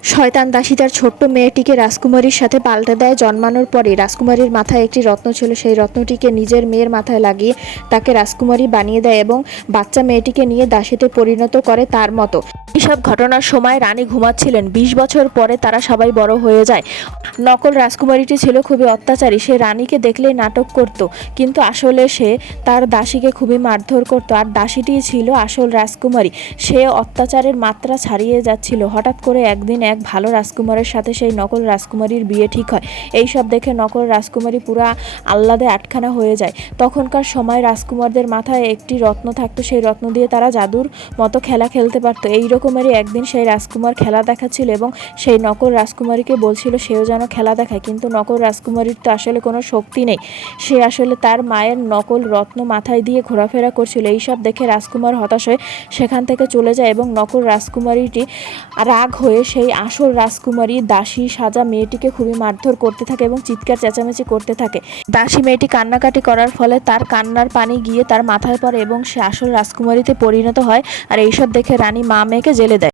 শয়তান দাসী তার ছোট্ট মেয়েটিকে রাজকুমারীর সাথে পাল্টে দেয়। জন্মানোর পরে রাজকুমারীর মাথায় একটি রত্ন ছিল, সেই রত্নটিকে নিজের মেয়ের মাথায় লাগিয়ে তাকে রাজকুমারী বানিয়ে দেয় এবং বাচ্চা মেয়েটিকে নিয়ে দাসীতে পরিণত করে তার মতো। এইসব ঘটনার সময় রানী ঘুমাচ্ছিলেন। 20 বছর পরে তারা সবাই বড় হয়ে যায়। নকল রাজকুমারীটি ছিল খুবই অত্যাচারী, সে রানীকে দেখলেই নাটক করত, কিন্তু আসলে সে তার দাসীকে খুবই মারধর করত। আর দাসীটি ছিল আসল রাজকুমারী। সে অত্যাচারের মাত্রা ছাড়িয়ে যাচ্ছিল। হঠাৎ করে একদিন এক ভালো রাজকুমারের সাথে সেই নকল রাজকুমারীর বিয়ে ঠিক হয়। এই সব দেখে নকল রাজকুমারী পুরা আহ্লাদে আটখানা হয়ে যায়। তখনকার সময় রাজকুমারদের মাথায় একটি রত্ন থাকতো, সেই রত্ন দিয়ে তারা জাদুর মতো খেলা খেলতে পারতো। এই রকমেরই একদিন সেই রাজকুমার খেলা দেখাচ্ছিল এবং সেই নকল রাজকুমারীকে বলছিল সেও যেন খেলা দেখায়, কিন্তু নকল রাজকুমারীর তো আসলে কোনো শক্তি নেই। সে আসলে তার মায়ের নকল রত্ন মাথায় দিয়ে ঘোরাফেরা করছিল। এইসব দেখে রাজকুমার হতাশ হয়ে সেখান থেকে চলে যায় এবং নকল রাজকুমারীটি রাগ হয়ে সেই আসল রাজকুমারী দাসী সাজা মেয়েটিকে খুবই মারধর করতে থাকে এবং চিৎকার চেঁচামেচি করতে থাকে। দাসী মেয়েটি কান্নাকাটি করার ফলে তার কান্নার পানি গিয়ে তার মাথায় পড়ে এবং সে আসল রাজকুমারীতে পরিণত হয়। আর এইসব দেখে রানী মা মেয়েকে জেলে দেয়।